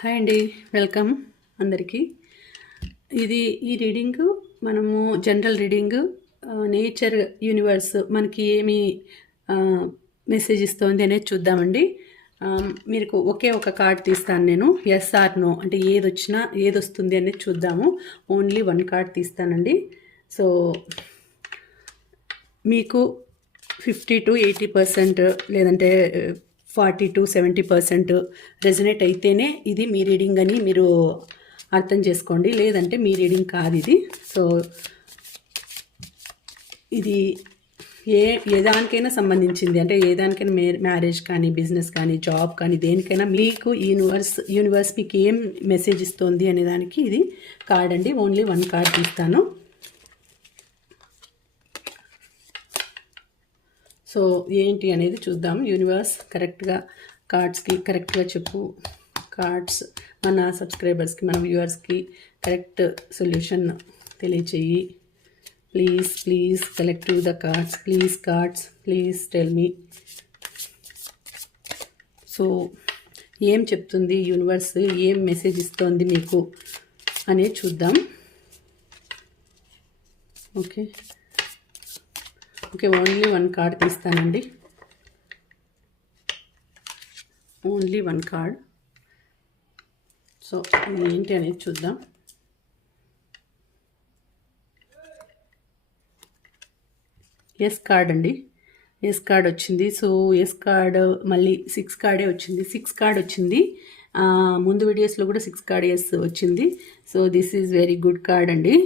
Hi అండి, welcome అందరికీ. ఈ రీడింగ్ మనము జనరల్ రీడింగ్, నేచర్ యూనివర్స్ మనకి ఏమి మెసేజ్ ఇస్తుంది అనేది చూద్దామండి. మీకు ఒకే ఒక కార్డ్ తీస్తాను నేను. ఎస్ ఆర్ నో అంటే ఏది వస్తుంది అనేది చూద్దాము. ఓన్లీ వన్ కార్డ్ తీస్తానండి. సో మీకు 50 to 80% లేదంటే 40 to 70% రెజనేట్ అయితేనే ఇది మీ రీడింగ్ అని మీరు అర్థం చేసుకోండి, లేదంటే మీ రీడింగ్ కాదు ఇది. సో ఇది ఏ దానికైనా సంబంధించింది, అంటే ఏ దానికైనా మ్యారేజ్ కానీ, బిజినెస్ కానీ, జాబ్ కానీ, దేనికైనా మీకు యూనివర్స్ మీకు ఏం మెసేజ్ ఇస్తుంది అనే దానికి ఇది కార్డ్ అండి. ఓన్లీ వన్ కార్డ్ తీస్తాను. సో ఏంటి అనేది చూద్దాం. యూనివర్స్ కరెక్ట్గా కార్డ్స్కి కరెక్ట్గా చెప్పు. కార్డ్స్ మన సబ్స్క్రైబర్స్కి, మన వ్యూవర్స్కి కరెక్ట్ సొల్యూషన్ తెలియచేయి. Please please collective the cards. Please cards, please tell me. So ఏం చెప్తుంది యూనివర్స్, ఏం మెసేజ్ ఇస్తుంది మీకు అనేది చూద్దాం. ఓకే, ఓన్లీ వన్ కార్డ్ తీస్తానండి. Only one card. సో ఇది ఏంటి అనేది చూద్దాం. ఎస్ కార్డ్ అండి. ఎస్ కార్డ్ వచ్చింది. సో ఎస్ కార్డ్ మళ్ళీ 6 కార్డే వచ్చింది. 6 కార్డ్ వచ్చింది. ముందు వీడియోస్లో కూడా 6 కార్డ్ ఎస్ వచ్చింది. So this is very good card అండి.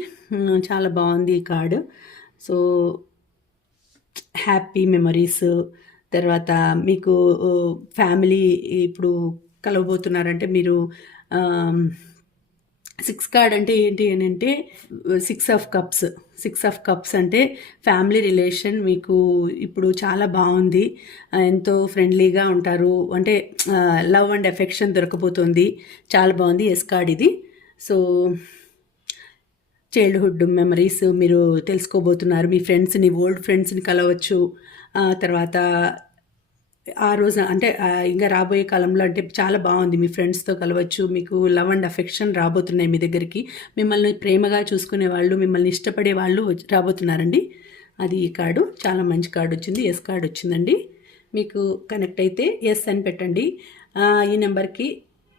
చాలా బాగుంది ఈ కార్డు. సో హ్యాపీ మెమరీస్, తర్వాత మీకు ఫ్యామిలీ ఇప్పుడు కలవబోతున్నారంటే మీరు 6 కార్డ్ అంటే ఏంటి అని అంటే 6 ఆఫ్ కప్స్ అంటే ఫ్యామిలీ రిలేషన్ మీకు ఇప్పుడు చాలా బాగుంది. ఎంతో ఫ్రెండ్లీగా ఉంటారు, అంటే లవ్ అండ్ ఎఫెక్షన్ దొరకబోతుంది. చాలా బాగుంది ఎస్ కార్డ్ ఇది. సో చైల్డ్హుడ్ మెమరీస్ మీరు తెలుసుకోబోతున్నారు. మీ ఫ్రెండ్స్ని, ఓల్డ్ ఫ్రెండ్స్ని కలవచ్చు. తర్వాత ఆ రోజు అంటే ఇంకా రాబోయే కాలంలో అంటే చాలా బాగుంది, మీ ఫ్రెండ్స్తో కలవచ్చు. మీకు లవ్ అండ్ అఫెక్షన్ రాబోతున్నాయి మీ దగ్గరికి. మిమ్మల్ని ప్రేమగా చూసుకునే వాళ్ళు, మిమ్మల్ని ఇష్టపడే వాళ్ళు రాబోతున్నారండి. అది ఈ కార్డు చాలా మంచి కార్డు వచ్చింది. ఎస్ కార్డు వచ్చిందండి. మీకు కనెక్ట్ అయితే ఎస్ అని పెట్టండి. ఈ నెంబర్కి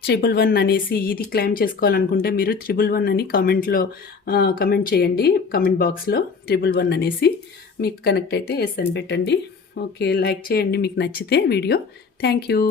111 అనేసి ఇది క్లెయిమ్ చేసుకోవాలనుకుంటే మీరు 111 అని కమెంట్ చేయండి. కమెంట్ బాక్స్లో 111 అనేసి మీకు కనెక్ట్ అయితే ఎస్ అని పెట్టండి. ఓకే, లైక్ చేయండి మీకు నచ్చితే వీడియో. Thank you.